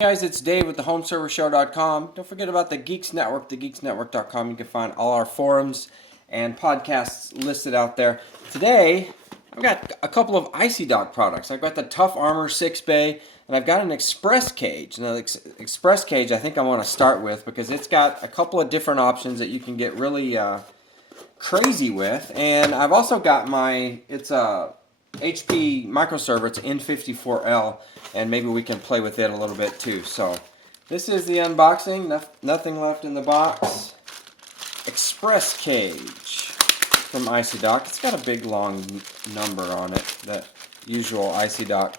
Hey guys, it's Dave with the HomeServerShow.com. Don't forget about the Geeks Network, thegeeksnetwork.com. You can find all our forums and podcasts listed out there. Today, I've got a couple of Icy Dock products. I've got the ToughArmor 6-Bay, and I've got an ExpressCage. Now, the ExpressCage I think I want to start with because it's got a couple of different options that you can get really crazy with. And I've also got it's a HP microserver. It's N54L, and maybe we can play with it a little bit too. So this is the unboxing. Nothing left in the box. ExpressCage from Icy Dock. It's got a big long number on it, that usual Icy Dock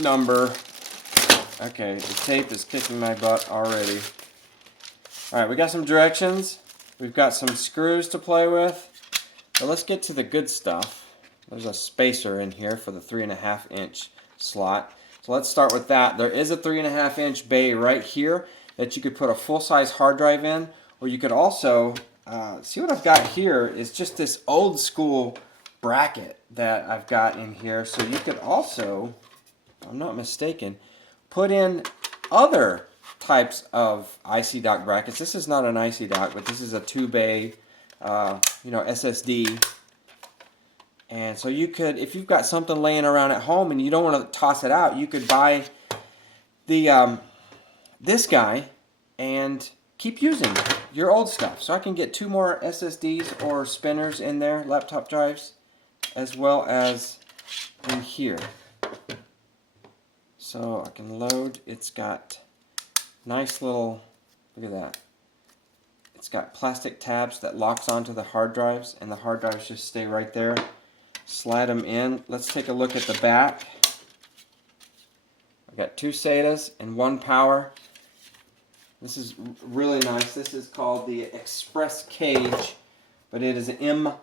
number. Okay, the tape is kicking my butt already. Alright, we got some directions. We've got some screws to play with. But let's get to the good stuff. There's a spacer in here for the 3.5-inch slot. So let's start with that. There is a 3.5-inch bay right here that you could put a full-size hard drive in, or you could also, see what I've got here is just this old school bracket that I've got in here. So you could also, if I'm not mistaken, put in other types of Icy Dock brackets. This is not an Icy Dock, but this is a 2-bay, SSD. And so you could, if you've got something laying around at home and you don't want to toss it out, you could buy the this guy and keep using your old stuff. So I can get 2 more SSDs or spinners in there, laptop drives, as well as in here. So I can load. It's got nice little, look at that. It's got plastic tabs that locks onto the hard drives, and the hard drives just stay right there. Slide them in. Let's take a look at the back. I've got 2 SATAs and 1 power. This is really nice. This is called the ExpressCage, but it is an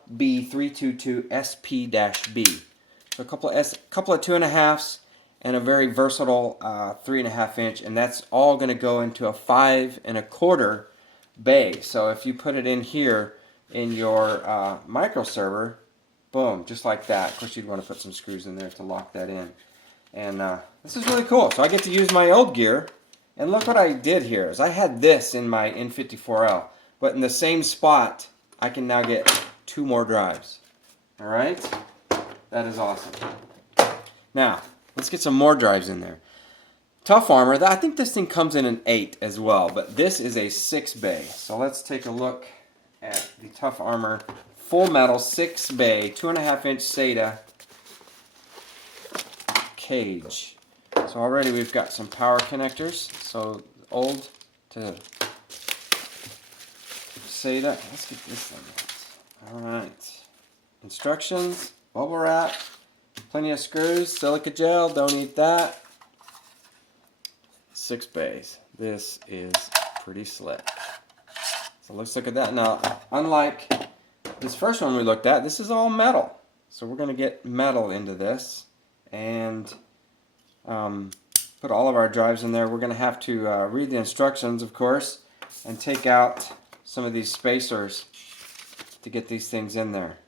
MB322SP-B. So a couple of 2.5s and a very versatile 3.5-inch, and that's all going to go into a 5.25 bay. So if you put it in here in your microserver, boom, just like that. Of course, you'd want to put some screws in there to lock that in. And this is really cool. So I get to use my old gear. And look what I did here. Is I had this in my N54L. But in the same spot, I can now get 2 more drives. Alright? That is awesome. Now, let's get some more drives in there. ToughArmor, I think this thing comes in an 8 as well. But this is a 6-bay. So let's take a look at the ToughArmor Full Metal 6-bay 2.5-inch SATA cage. So already we've got some power connectors. So old to SATA. Let's get this thing out. Alright. Instructions, bubble wrap, plenty of screws, silica gel, don't eat that. 6 bays. This is pretty slick. So let's look at that. Now, unlike this first one we looked at, this is all metal. So we're going to get metal into this and put all of our drives in there. We're going to have to read the instructions, of course, and take out some of these spacers to get these things in there.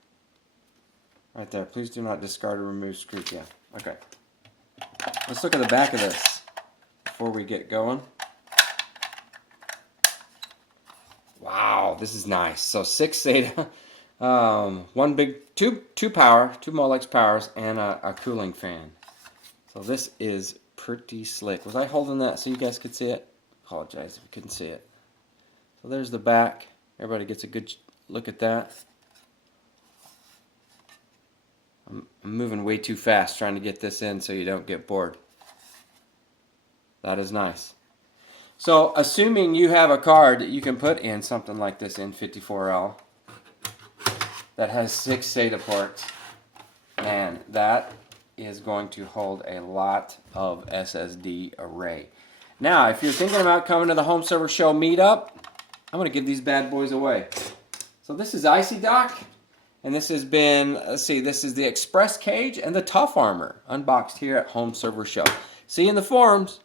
Right there. Please do not discard or remove screws. Yeah. Okay. Let's look at the back of this before we get going. Wow, this is nice. So 6 SATA. 2 power, 2 Molex powers, and a cooling fan. So this is pretty slick. Was I holding that so you guys could see it? Apologize if you couldn't see it. So there's the back. Everybody gets a good look at that. I'm moving way too fast trying to get this in so you don't get bored. That is nice. So assuming you have a card that you can put in something like this N54L, that has 6 SATA ports, and that is going to hold a lot of SSD array. Now, if you're thinking about coming to the Home Server Show meetup, I'm going to give these bad boys away. So this is Icy Dock, and this has been, let's see, this is the ExpressCage and the ToughArmor unboxed here at Home Server Show. See you in the forums.